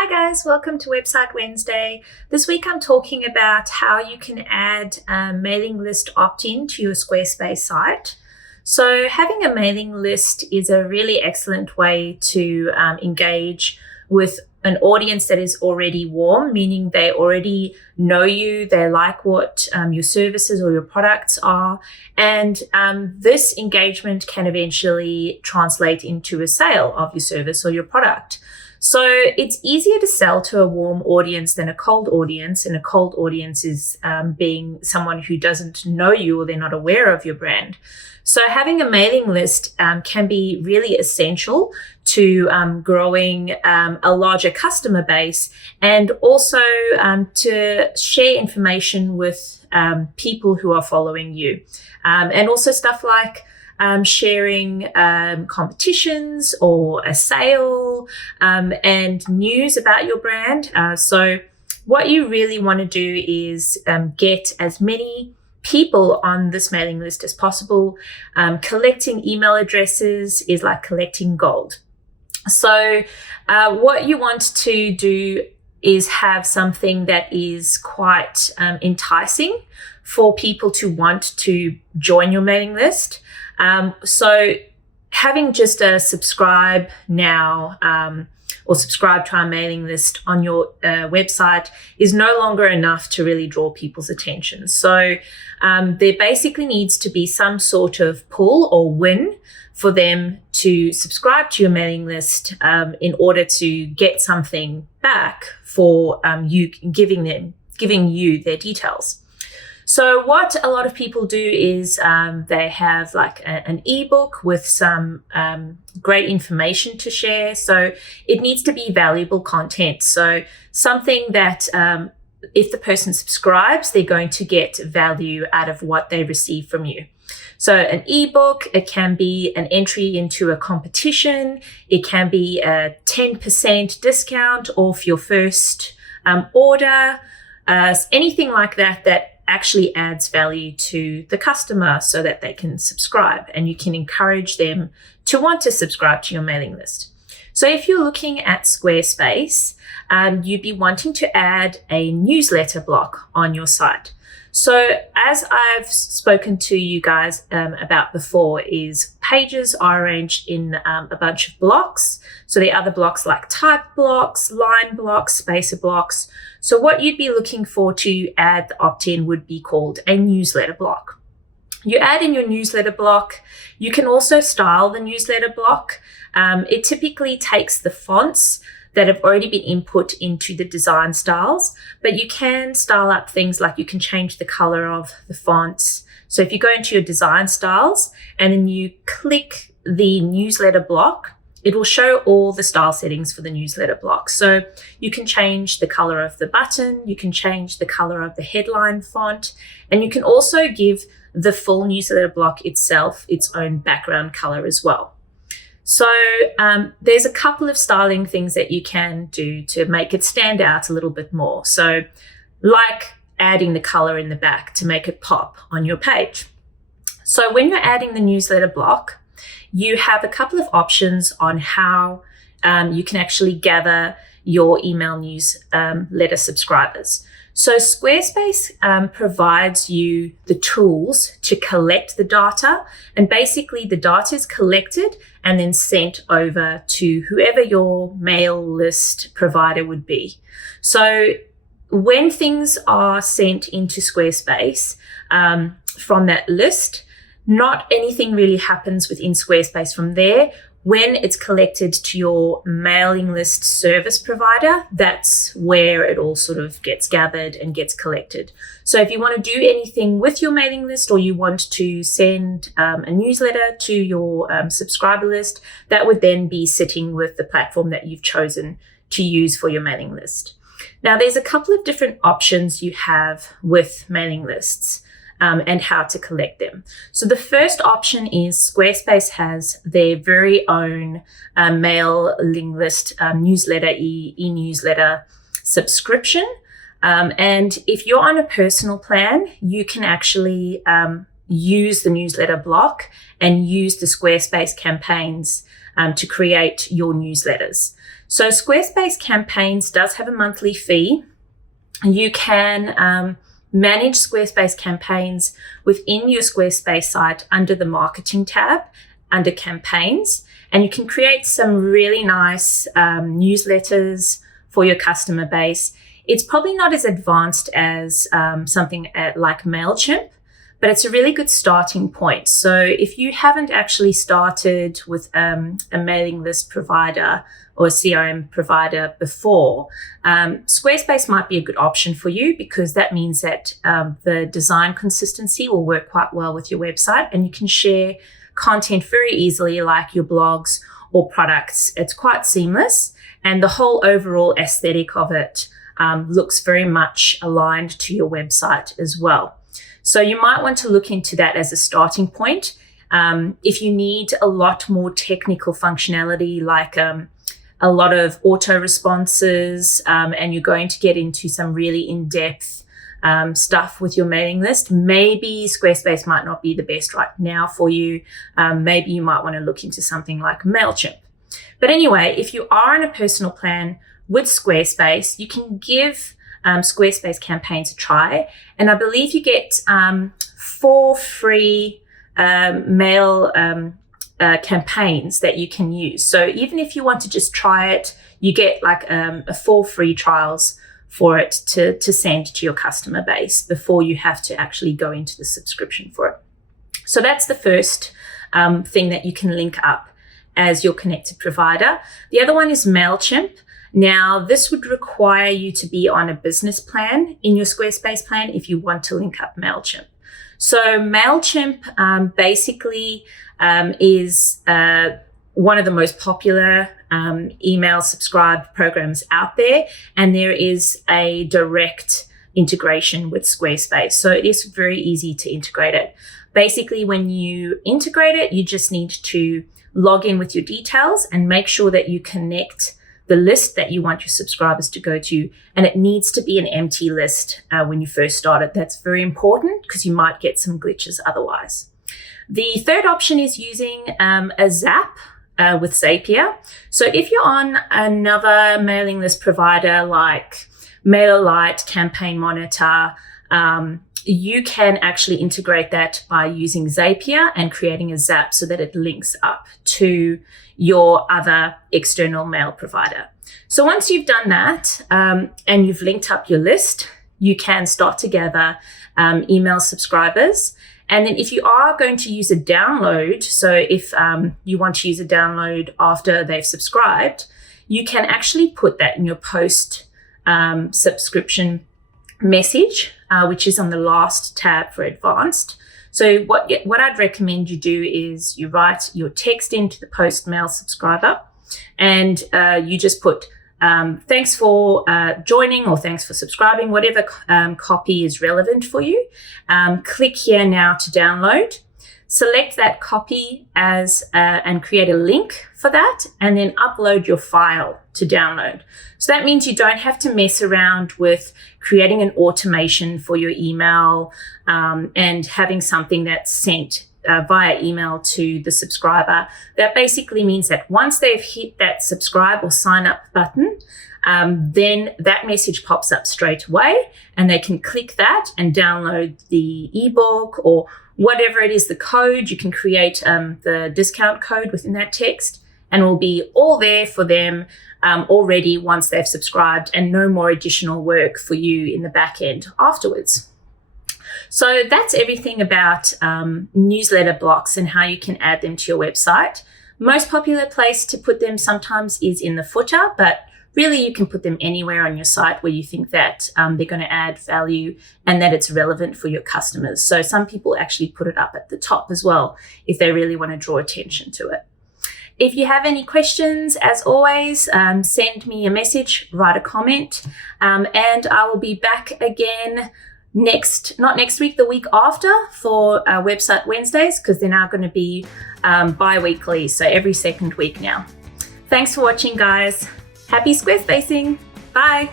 Hi guys, welcome to Website Wednesday. This week I'm talking about how you can add a mailing list opt-in to your Squarespace site. So having a mailing list is a really excellent way to engage with an audience that is already warm, meaning they already know you, they like what your services or your products are, and this engagement can eventually translate into a sale of your service or your product. So it's easier to sell to a warm audience than a cold audience, and a cold audience is being someone who doesn't know you or they're not aware of your brand. So having a mailing list can be really essential to growing a larger customer base, and also to share information with people who are following you, and also stuff like sharing competitions or a sale and news about your brand. So what you really want to do is get as many people on this mailing list as possible. Collecting email addresses is like collecting gold. So what you want to do is have something that is quite enticing for people to want to join your mailing list. So having just a subscribe now or subscribe to our mailing list on your website is no longer enough to really draw people's attention. So there basically needs to be some sort of pull or win for them to subscribe to your mailing list in order to get something back for you giving you their details. So what a lot of people do is they have like an ebook with some great information to share. So it needs to be valuable content. So something that if the person subscribes, they're going to get value out of what they receive from you. So an ebook, it can be an entry into a competition. It can be a 10% discount off your first order, anything like that actually adds value to the customer so that they can subscribe, and you can encourage them to want to subscribe to your mailing list. So if you're looking at Squarespace, you'd be wanting to add a newsletter block on your site. So as I've spoken to you guys about before, is pages are arranged in a bunch of blocks. So there are other blocks like type blocks, line blocks, spacer blocks. So what you'd be looking for to add the opt-in would be called a newsletter block. You add in your newsletter block. You can also style the newsletter block. It typically takes the fonts that have already been input into the design styles, but you can style up things like you can change the color of the fonts. So if you go into your design styles and then you click the newsletter block, it will show all the style settings for the newsletter block. So you can change the color of the button, you can change the color of the headline font, and you can also give the full newsletter block itself its own background color as well. So there's a couple of styling things that you can do to make it stand out a little bit more. So like adding the color in the back to make it pop on your page. So when you're adding the newsletter block, you have a couple of options on how you can actually gather your email newsletter subscribers. So Squarespace provides you the tools to collect the data, and basically the data is collected and then sent over to whoever your mail list provider would be. So when things are sent into Squarespace from that list, not anything really happens within Squarespace from there. When it's collected to your mailing list service provider, that's where it all sort of gets gathered and gets collected. So if you want to do anything with your mailing list, or you want to send a newsletter to your subscriber list, that would then be sitting with the platform that you've chosen to use for your mailing list. Now, there's a couple of different options you have with mailing lists. And how to collect them. So the first option is Squarespace has their very own mailing list newsletter, e-newsletter subscription. And if you're on a personal plan, you can actually use the newsletter block and use the Squarespace Campaigns to create your newsletters. So Squarespace Campaigns does have a monthly fee. You can manage Squarespace Campaigns within your Squarespace site under the Marketing tab, under Campaigns, and you can create some really nice newsletters for your customer base. It's probably not as advanced as something like MailChimp, but it's a really good starting point. So if you haven't actually started with a mailing list provider or a CRM provider before, Squarespace might be a good option for you, because that means that the design consistency will work quite well with your website, and you can share content very easily, like your blogs or products. It's quite seamless, and the whole overall aesthetic of it looks very much aligned to your website as well. So you might want to look into that as a starting point. If you need a lot more technical functionality, like a lot of auto responses, and you're going to get into some really in-depth stuff with your mailing list, maybe Squarespace might not be the best right now for you. Maybe you might want to look into something like MailChimp. But anyway, if you are on a personal plan with Squarespace, you can give Squarespace Campaigns a try. And I believe you get 4 free mail campaigns that you can use. So even if you want to just try it, you get like 4 free trials for it to send to your customer base before you have to actually go into the subscription for it. So that's the first thing that you can link up as your connected provider. The other one is MailChimp. Now, this would require you to be on a business plan in your Squarespace plan if you want to link up MailChimp. So MailChimp basically is one of the most popular email subscribed programs out there, and there is a direct integration with Squarespace. So it is very easy to integrate it. Basically, when you integrate it, you just need to log in with your details and make sure that you connect the list that you want your subscribers to go to, and it needs to be an empty list when you first start it. That's very important because you might get some glitches otherwise. The third option is using a Zapp with Zapier. So if you're on another mailing list provider like MailerLite, Campaign Monitor, you can actually integrate that by using Zapier and creating a Zapp so that it links up to your other external mail provider. So once you've done that and you've linked up your list, you can start to gather email subscribers. And then if you are going to use a download, so if you want to use a download after they've subscribed, you can actually put that in your post subscription message, which is on the last tab for advanced. So what I'd recommend you do is you write your text into the post mail subscriber, and you just put thanks for joining or thanks for subscribing, whatever copy is relevant for you. Click here now to download. Select that copy as and create a link for that, and then upload your file to download. So that means you don't have to mess around with creating an automation for your email and having something that's sent via email to the subscriber. That basically means that once they've hit that subscribe or sign up button, then that message pops up straight away, and they can click that and download the ebook or whatever it is, the code. You can create the discount code within that text, and it will be all there for them already once they've subscribed, and no more additional work for you in the back end afterwards. So that's everything about newsletter blocks and how you can add them to your website. Most popular place to put them sometimes is in the footer, but really you can put them anywhere on your site where you think that they're going to add value and that it's relevant for your customers. So some people actually put it up at the top as well if they really want to draw attention to it. If you have any questions, as always, send me a message, write a comment, and I will be back again not next week, the week after for Website Wednesdays, because they're now going to be bi-weekly, so every second week now. Thanks for watching, guys. Happy Squarespacing. Bye.